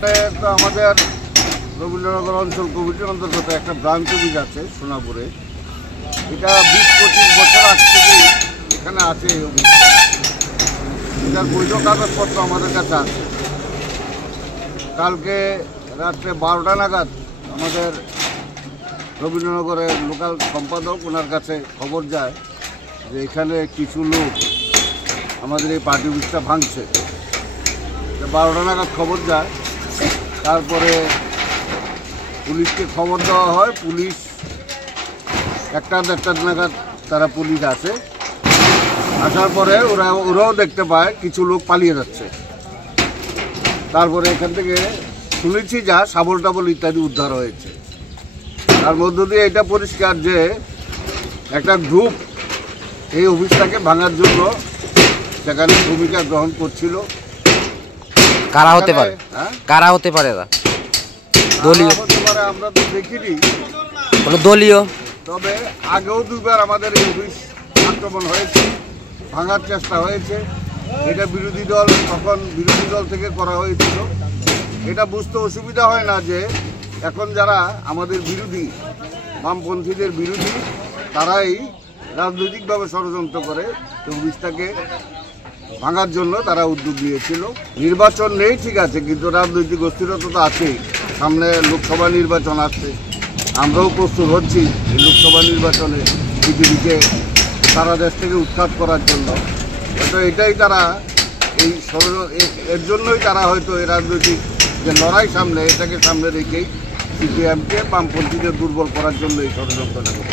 ব্যাপারটা তো আমাদের রবীন্দ্রনগর অঞ্চল কমিটির অন্তর্গত একটা ব্রাঞ্চ অফিস আছে সোনাপুরে। এটা 20-25 বছর আগ থেকেই এখানে আছে এই অফিস। এটার বৈধ কাগজপত্র আমাদের কাছে আছে। কালকে রাত্রে 12টা নাগাদ আমাদের রবীন্দ্রনগরের লোকাল সম্পাদক ওনার কাছে খবর যায় যে এখানে কিছু লোক আমাদের এই পার্টি অফিসটা ভাঙছে। 12টা নাগাদ খবর যায়। তারপরে পুলিশকে খবর দেওয়া হয়। পুলিশ একটা নাগাদ তারা পুলিশ আসে। আসার পরে ওরাও দেখতে পায় কিছু লোক পালিয়ে যাচ্ছে। তারপরে এখান থেকে শুনেছি যা শাবল টাবল ইত্যাদি উদ্ধার হয়েছে। তার মধ্য দিয়ে এটা পরিষ্কার যে একটা গ্রুপ এই অফিসটাকে ভাঙার জন্য সেখানে ভূমিকা গ্রহণ করছিল। কারা হতে পারে? কারা হতে পারে? দলীয় হতে পারে, আমরা তো দেখিনি। দলীয়। তবে আগেও দুবার আমাদের এই অফিস আক্রমণ হয়েছে, ভাঙার চেষ্টা হয়েছে। এটা বিরোধী দল, তখন বিরোধী দল থেকে করা হয়েছিল। এটা বুঝতে অসুবিধা হয় না যে এখন যারা আমাদের বিরোধী, বামপন্থীদের বিরোধী, তারাই রাজনৈতিকভাবে ষড়যন্ত্র করে অফিসটাকে ভাঙার জন্য তারা উদ্যোগ নিয়েছিল। নির্বাচন নেই ঠিক আছে, কিন্তু রাজনৈতিক অস্থিরতা তো আছেই। সামনে লোকসভা নির্বাচন আসছে, আমরাও প্রস্তুত হচ্ছি এই লোকসভা নির্বাচনে বিজেপিকে সারা দেশ থেকে উৎখাত করার জন্য। হয়তো এটাই তারা এর জন্যই তারা হয়তো এই রাজনৈতিক যে লড়াই সামনে, এটাকে সামনে রেখেই সিপিএমকে বামপন্থীদের দুর্বল করার জন্য এই ষড়যন্ত্রটা করে।